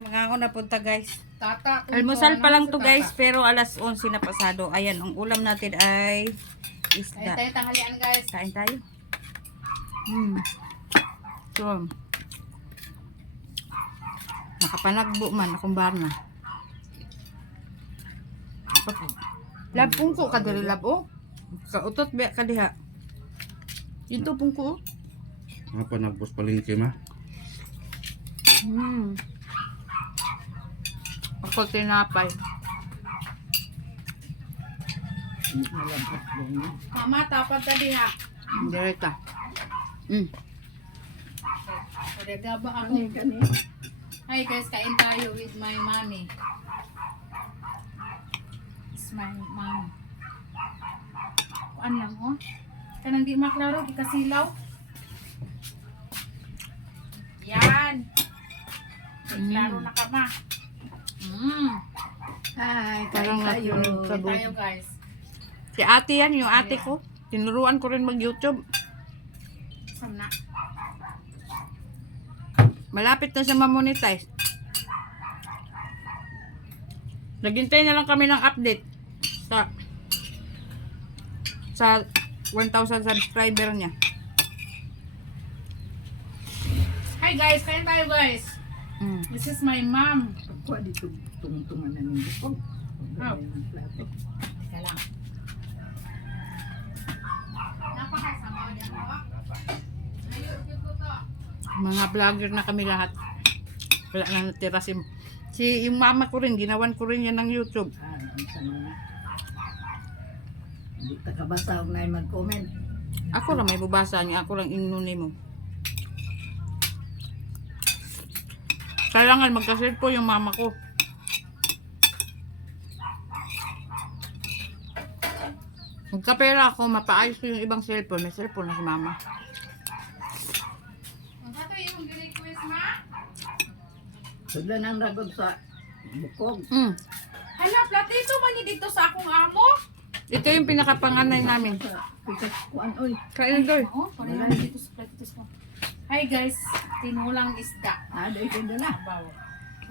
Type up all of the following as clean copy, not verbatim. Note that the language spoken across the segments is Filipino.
Mga ako napunta guys. Tata. Almusal pa lang to guys, pero alas 11 na pasado. Ayan, ang ulam natin ay Kain isda. tayo tanghalian guys. Kain tayo. So, nakapanagbo man akong barna. Lab pungko ka diri lab oh. Kautot ba ka diha. Ito pungko. Apa nagbos palengke mah? Ako tinapay. Mama, tapat tadi ha. Direta. Pwede ba ako? Hi guys, kain tayo with my mommy. It's my mom. Kuan lang oh. Kanang di maklaro, ikasilaw. Yan. Klaro na ka ma. Hi, Parang kain tayo. Kain tayo guys. Si ate yan, yung ate ko. Tinuruan ko rin mag-YouTube. Sam na. Malapit na siya ma-monetize. Naghintay na lang kami ng update sa 1,000 subscriber niya. Hi guys, kain tayo guys. This is my mom. Kuha dito tungtungan na ng bukog. Oh. Teka lang. Napakasama ko dyan oh. Ayun, ito to. Mga vlogger na kami lahat. Wala na natira si yung mama ko rin, ginawan ko rin yan ng YouTube. Ang sana na. Hindi ka kabasa na mag-comment. Ako lang may bubasa niya, ako lang inuni mo. Kailangan magkasit po yung mama ko. Magkapera ako, mapaayos ko yung ibang cellphone. May cellphone na si mama. Ang tato yung request ma? Sudla ng ragod sa bukog. Hala, platito man ni dito sa akong amo. Ito yung pinakapanganay namin. Sa pikas kuan oy. Kain doy. Oh, pareho na dito sa platitos ko. Hi guys, tinulang isda. Doy ko na. Bawo.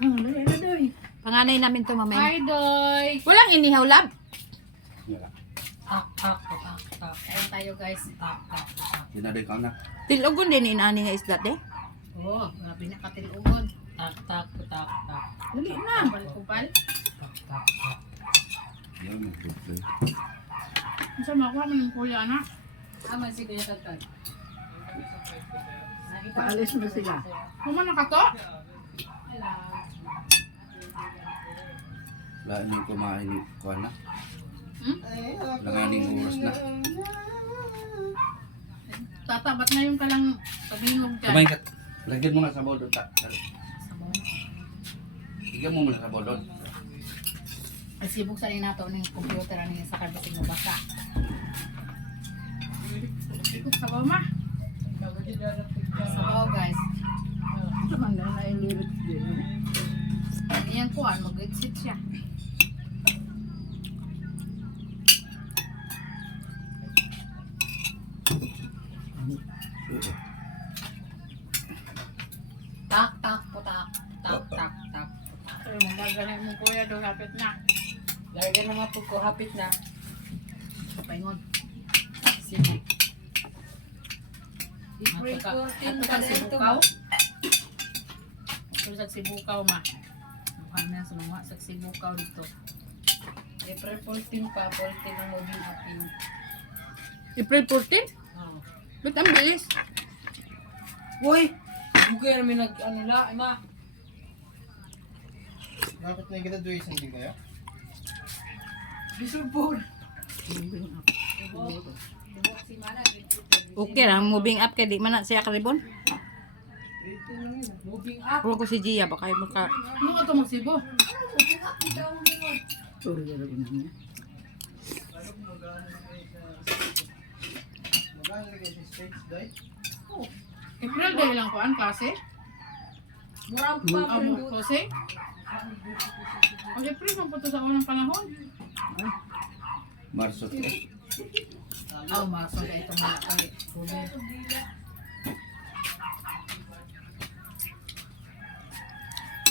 Dali na doy. Panganay namin to mamaya. Hi Doy. Walang inihaw lab. Kain tayo guys. Sinaday ka na. Tilogon din inani nga isda de. Oh, grabe na katilugon. Dali na. Kupal-kupal. Yan magdugtay. Ang sama ko man yung kuya na. Tama si Kuya Tagtag. Paalis na sila. Kuman na ka to? Lain yung kumain ni Kuan na. Langaning oras na. Tatabat na yung kalang paghinog dyan. Kumain ka. Lagyan mo nga sa bowl doon. Lagyan mo muna sa bowl doon. Ay sibuk sa rin nato ng computer niya sa kabisig mo basa. Ikot sa bama. Sa bawah guys. Saman na yung lyrics din. Ayan kuhan, mag-exit siya. Tak, tak, putak. Tak, tak, tak. Ay, magagalay mo kuya doon, hapit na. Lagyan naman po ko, hapit na. Paingon. Sige. Spray Ato coating ka sibukaw. Ito sa sibukaw ma. Bukan na sa mga sa sibukaw dito. April 14 pa, 14 ang moving appeal. April 14? Oh. Ba't ang bilis? Uy! Bugay namin ano la, ma. Bakit na kita doon isang din kaya? Bisubol. Okay lang, moving up kay di man na siya karibon. Moving up. Kung ko si Gia, baka yung maka... Ano ka ito magsibo? Sorry, na niya. Magkano na kayo sa States, Day? April dahil lang ko ang klase. Murang Klase? Ang April man po ito sa unang panahon. Marso. Marso na itong malaki.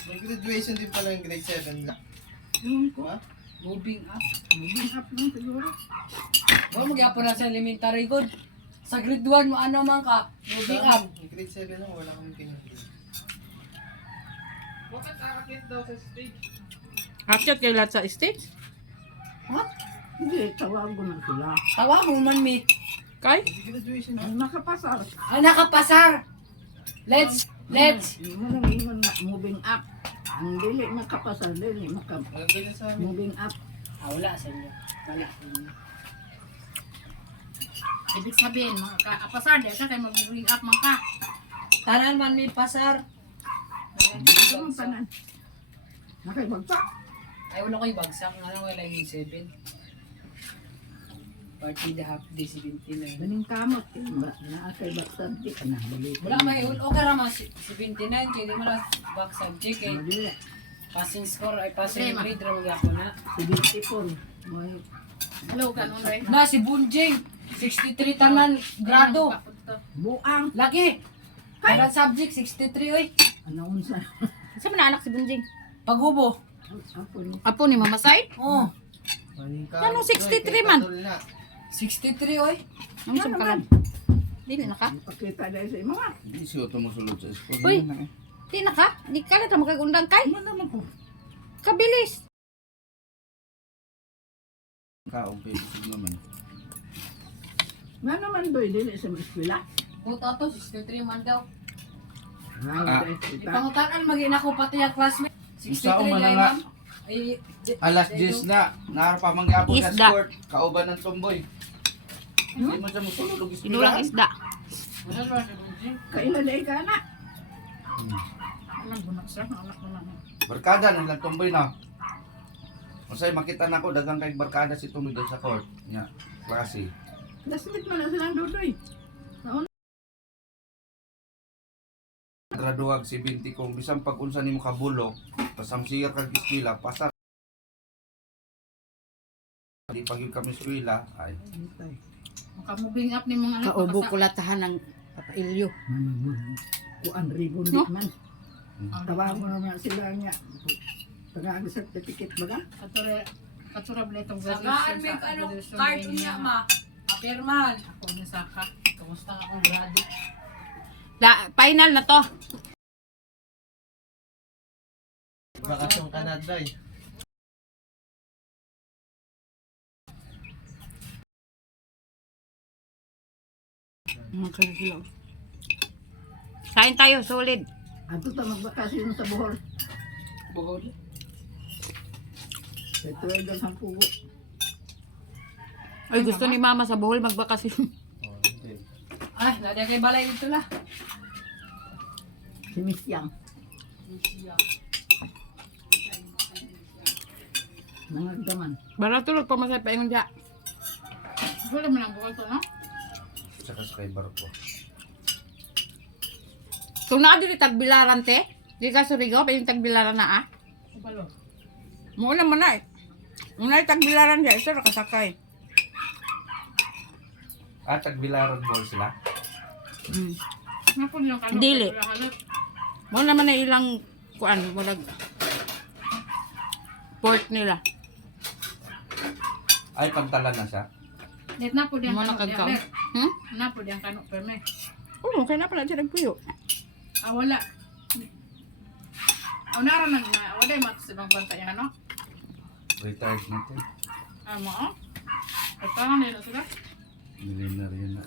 May graduation din pala yung grade 7 lang. Yung ko. Ha? Moving up. Moving up lang siguro. Ba, magyapon na sa elementary good. Sa grade 1 mo ano man ka, moving up. Yung grade 7 lang, wala kami ganyan. Bakit akakit daw sa stage? Akyat kay lahat sa stage? What? Hindi, tawag ko na sila. Tawa mo man mi. Kay? Hindi graduation Ang nakapasar. Ay, nakapasar. Let's. Yung mga ingon na moving up. Ang dili makapasar, dili Walang ganyan sa amin. moving up. Ah, wala sa inyo. Wala sa inyo. Ibig sabihin, mga ka-apasar, dahil ka tayo mag-bring up mga ka. Tanan man mi pasar. Ito ang tanan. Nakaibagsak. Ay, wala ko'y bagsak. Nga lang wala yung 7. Partida half day 79. Ganing kamot. Nakaibagsak. Di ka na. Wala may okay raman 79 kaya di mo lang back subject eh. Madili. Passing score ay passing Problema. grade raman ako na. Si Bitipon. May Hello, ganun rin. Na si Bunjing 63 tanan grado. buang. Lagi. Kada subject 63 oy. Ano unsa? Saan man anak si Bunjing? Paghubo. Ako ni. Apo ni Mama Sai? Oh, Anong 63 man? 63 oy. Ano sa kalan? Di na ka? Pakita dahil sa mga. Hindi siya tumusulod sa school. Uy! Di na ka? Di ka na ta magagundang kay? Ano naman ko? Kabilis! Kaong pipisig naman. Nga naman doy, dili sa eskwela. Puta to 63 man daw. Ah. Ipangutan magina ko pati ang classmate. 63 Usaon man dai na nga. ma'am. Ay Alas 10 na. Nara pa mangyapon sa Isda. sport. Kauban ng tumboy. Hindi mo siya musulog Inulang isda. wala ba si Bunjing? Kailan dahil ka na? Alam, bunak siya. Anak mo lang. Barkada nang tumboy na. Masay makita na ko dagang kay barkada si tumboy doon sa court. Nya, klase. Lasmit mo na silang dudoy. Graduag si binti kong bisang pag-unsa nimo kabulo, pasamsir kag eskwela, pasar. Di pag yung kami eskwela, ay Maka-moving up ni mga anak. Kaubo Basta- ko latahan ng Papa Ilyo. Kuan ribon di No? man. Tawag mo naman sila niya. Tagaan sa certificate ba ka? Katura ba itong Sagaan may ano card niya ma. Apirman. Ako na saka. Kumusta ka kung grado? Final na to. Bakasyon ka na, Day. Okay, hello. Kain tayo, solid. Ato ta magbakasyon sa Bohol. Bugod. Sa tuwag ang pugo. Ay, gusto ni Mama sa Bohol magbakasyon. Oh, hindi. Ay, nada kay balay dito la. Si Miss Yang. Nangagdaman. Baratulog pa masay pa ingon diya. Wala mo lang bukal to, no? saka sa kay barko. Kung naa dili tagbilaran te, di ka surigaw pa yung tagbilaran na ah. Kabalo. Mo na man na eh. Unay tagbilaran diya, isa ra kasakay. At tagbilaran ball sila. Hmm. Napon lang kano. Dili. Wala halap. Mo naman na ilang kuan, murag port nila. Ay pagtalan na siya. Net na po diyan Mo kano. nakagkaw. Net Hmm? na po diyan kano. Perme. Oo, kaya na pala siya nagpuyo. Ah, wala. Unara na na. Wala yung matos ibang banta yan, ano? Retired na to. Ah, mo, oh? Ay, parang nila sila. Millionaire yun na.